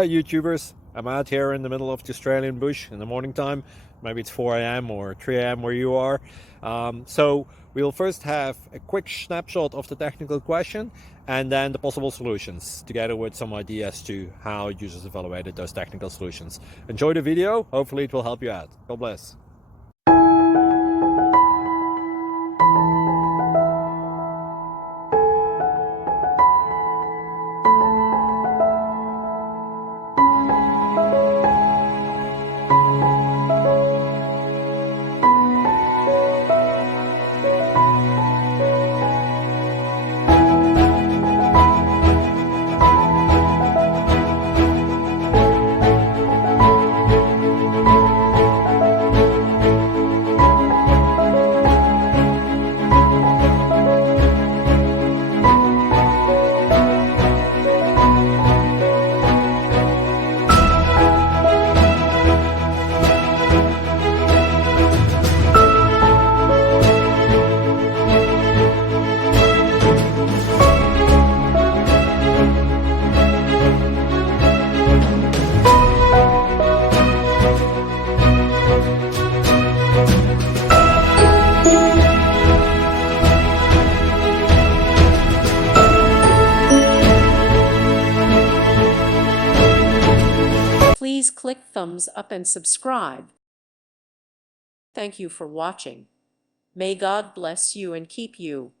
Hi YouTubers, I'm out here in the middle of the Australian bush in the morning time. Maybe it's 4 a.m. or 3 a.m. where you are. So we'll first have a quick snapshot of the technical question and then the possible solutions, together with some ideas to how users evaluated those technical solutions. Enjoy the video, hopefully it will help you out. God bless. Please click thumbs up and subscribe. Thank you for watching. May God bless you and keep you.